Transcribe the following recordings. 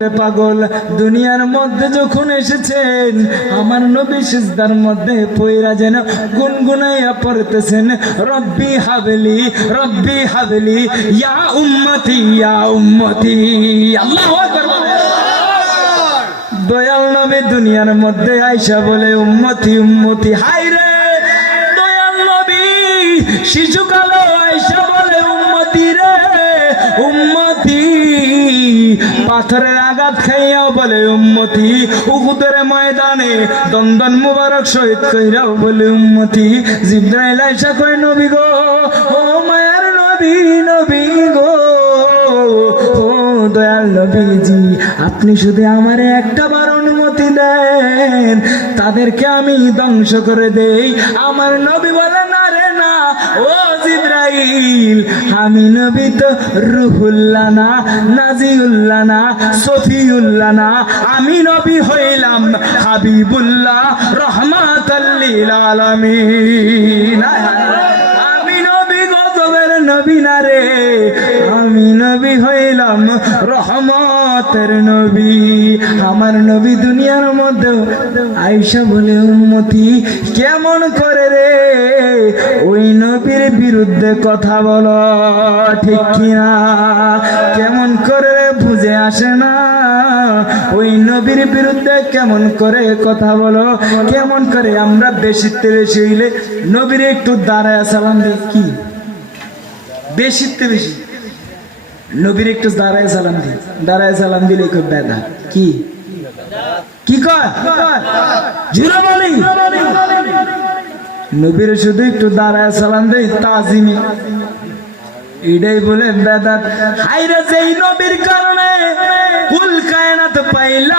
পাগল, দুনিয়ার মধ্যে যখন এসেছেন, আমার নবী সিজদার মধ্যে পয়রা যেন গুনগুনাইয়া পড়তেছেন, রব্বি হাবলি রব্বি হাবলি, ইয়া উম্মতি ইয়া উম্মতি। আল্লাহু আকবার। দয়াল নবী দুনিয়ার মধ্যে আইসা বলে, উম্মতি উম্মতি হাই রে দয়াল নবী শিশুকালো আইসা বলে, উম্মতি রে, উম্মতি। পাথরের আঘাত খাইয়াও বলে, উম্মতি, উহুদের ময়দানে দন্দন মুবারক শহীদ কইরাও বলে, উম্মতি, জিব্রাইল আইসা কয়, নবী গো, ও মায়ার নবী নবী গো, ও দয়াল নবীজি, আপনি শুধু আমারে একটা বার অনুমতি দেন, তাদেরকে আমি ধ্বংস করে দেই। আমার নবী বলে, না রে, না, ও জিব্রাইল আমি নবী তো রুহুল্লাহ না নাজিউল্লাহ আমি নবী হইলাম হাবিবুল্লাহ রহমাতাল্লিল আলামিন। আমি নবী গজবের নবী না রে নবী হইলাম, রহমতের নবী। আমার নবী দুনিয়ার মধ্যে আইসা বলে উন্মতি কেমন করে রে? ওই নবীর বিরুদ্ধে কথা বলো, ঠিক কিনা? কেমন করে রে বুঝে আসে না? ওই নবীর বিরুদ্ধে কেমন করে কথা বলো? কেমন করে আমরা বেশি বেশি হইলে নবীর একটু দাঁড়ায় সালাম কি? বেশিতে বেশি নবীর একটু দাঁড়ায় সালাম দিই দাঁড়ায় সালাম দিলে খুব ব্যথা কি? কি কয়? বলি। নবীর শুধু একটু দাঁড়ায় সালাম দেই, তাজিমি। এটাই বলে বেদাত হাইরে যেই নবীর কারণে কুল কায়নাত পাইলাম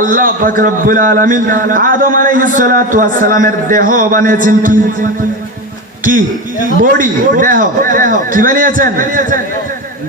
আল্লাহ পাক রব্বুল আলামিন আদম আলাইহিস সালাতু ওয়াস সালামের দেহ বানিয়েছেন কি? কি? বডি, দেহ। কি বানিয়েছেন?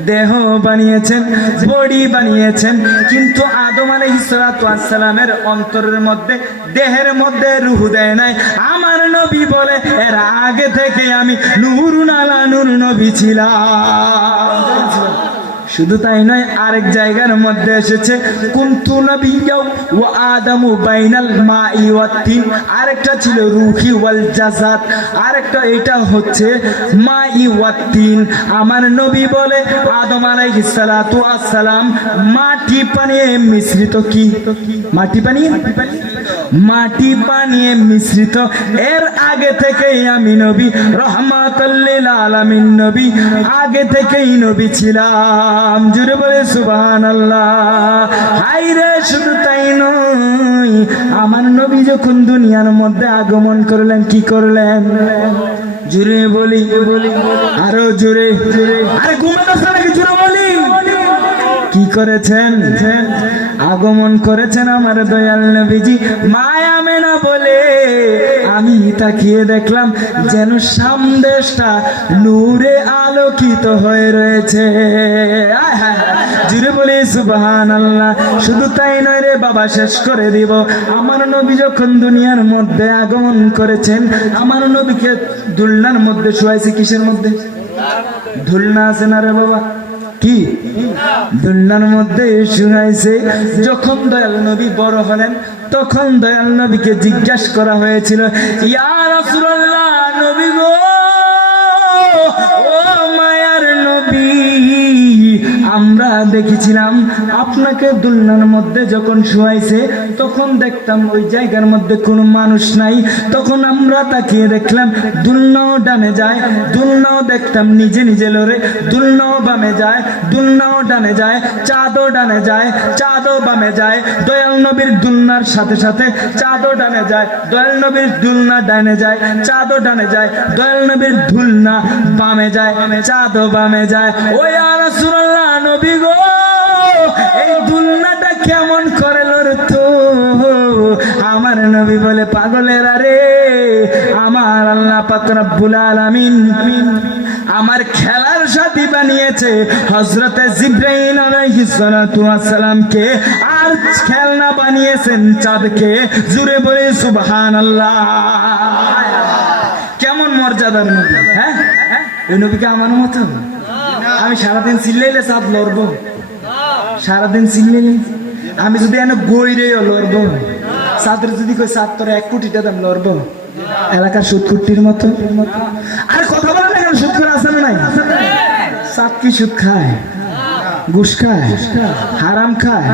দেহ বানিয়েছেন, বডি বানিয়েছেন। কিন্তু আদম আলাইহিসসালামের অন্তরের মধ্যে, দেহের মধ্যে রুহু দেয় নাই। আমার নবী বলে, এর আগে থেকে আমি নূরুন আলা নূর নবী ছিলাম। শুধু তাই নয়, আরেক জায়গার মধ্যে এসেছে, কুন্তু নবিয়াও ও আদামু বাইনাল মাই ওয়াত তিন। আরেকটা ছিল, রুহি ওয়াল জাসাদ আরেকটা, এটা হচ্ছে মা ওয়াত তিন। আমার নবী বলে, আদম আলাইহিস সালাতু আসসালাম মাটি পানিয়ে মিশ্রিত কি? মাটি পানি মাটি পানিয়ে মিশ্রিত। এর আগে থেকেই আমি নবী রহমাতাল্লিল আলামিন নবী, আগে থেকেই নবী ছিলাম। জুড়ে বলে সুবহান আল্লাহ হাই রে, শুধু তাই নয়, আমার নবী যখন দুনিয়ার মধ্যে আগমন করলেন, কি করলেন? জুড়ে বলি বলি আরও জুড়ে। আরে, ঘুমাতে জুড়ে বলি। কি করেছেন? আগমন করেছেন আমার দয়াল নবীজি। মায়া মেনা বলে আমি তাকিয়ে দেখলাম যেন সামদেশটা নূরে আলোকিত হয়ে রয়েছে। জুড়ে বলি সুবহান আল্লাহ শুধু তাই নয় রে বাবা, শেষ করে দিব। আমার নবী যখন দুনিয়ার মধ্যে আগমন করেছেন, আমার নবীকে দুলনার মধ্যে শুয়াইছে কিসের মধ্যে? ধুলনা আছে না রে বাবা? কি? দুনিয়ার মধ্যে শুনাইছে যখন দয়াল নবী বড় হলেন, তখন দয়াল নবীকে জিজ্ঞাসা করা হয়েছিল, ইয়া রাসূলুল্লাহ, নবী গো আমরা দেখেছিলাম, আপনাকে দুলনার মধ্যে যখন শুয়াইছে, তখন দেখতাম ওই জায়গার মধ্যে কোনো মানুষ নাই। তখন আমরা তাকিয়ে দেখলাম, দুলনাও ডানে যায়, দুলনাও দেখতাম নিজে নিজে লড়ে, দুলনাও বামে যায়, দুলনাও ডানে যায়, চাঁদও ডানে যায়, চাঁদও বামে যায়, দয়াল নবীর দুলনার সাথে সাথে চাঁদও ডানে যায়, দয়াল নবীর দুলনা ডানে যায়, চাঁদও ডানে যায়, দয়াল নবীর দুলনা বামে যায়, চাঁদও বামে যায়। ওই আর রাসূলুল্লাহ নবী গো, এই দুলনাটা কেমন করে লড়তো? আমার নবী বলে, পাগলের আরে আমার আল্লাহ পাক আলামিন আমার খেলার সাথী বানিয়েছে। হজরতে জিব্রাইল আলাইহিস সালাতু ওয়াস সালামকে আর খেলনা বানিয়েছেন চাঁদকে। জুড়ে বলে, সুবহানাল্লাহ। কেমন মর্যাদার নবী হ্যাঁ? ওই নবীকে আমার মতো? আমি সারাদিন চিল্লাইলে চাঁদ লড়বো। সারাদিন চিল্লাইলে। আমি যদি এনে গইরেও লড়বো। চাঁদের যদি কই চাঁদ তোরা এক কোটি টাকা লড়বো। এলাকার সুৎকুটির মতো। আর কথা বলে না সুৎকুর আছে না নাই? চাঁদ কি সুদ খায়? ঘুষ খায়, হারাম খায়।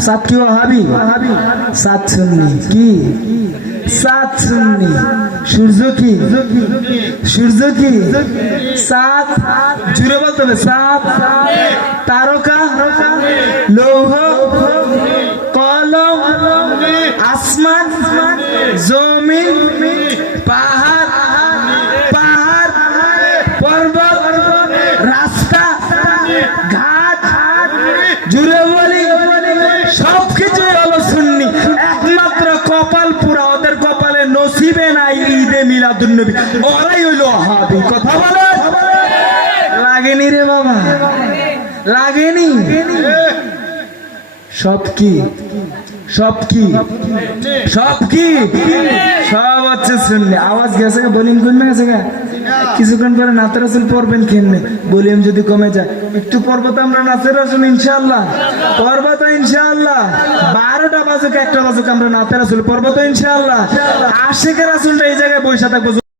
সাত কি হাবি সাত সুন্নি। কি? সাত সুন্নি। সূর্য কি? সূর্য কি? সাত। জুড়ে বলতে হবে, সাত। তারকা? লৌহ? জুড়ে বলি সব কিছু হলো শুননি একমাত্র কপাল পুরা, ওদের কপালে নসিবে নাই ঈদে মিলাদুন নবী। ওরাই হইল কথা বলে লাগেনি রে বাবা। লাগেনি? সব কি? সব কি? সব কি? সব হচ্ছে শুনলে আওয়াজ গেছে গা বলিম কমে গেছে কিছুক্ষণ পরে নাতের আসল পড়বেন কেমনে বলিম যদি কমে যায়। একটু পর্বত আমরা নাচের আসুন ইনশাল্লাহ পর্বত ইনশাল্লাহ বারোটা বাজুক, একটা বাজুক, আমরা নাতের আসল পর্বত ইনশাল্লাহ আশেখের আসলটা এই জায়গায় বৈশাখ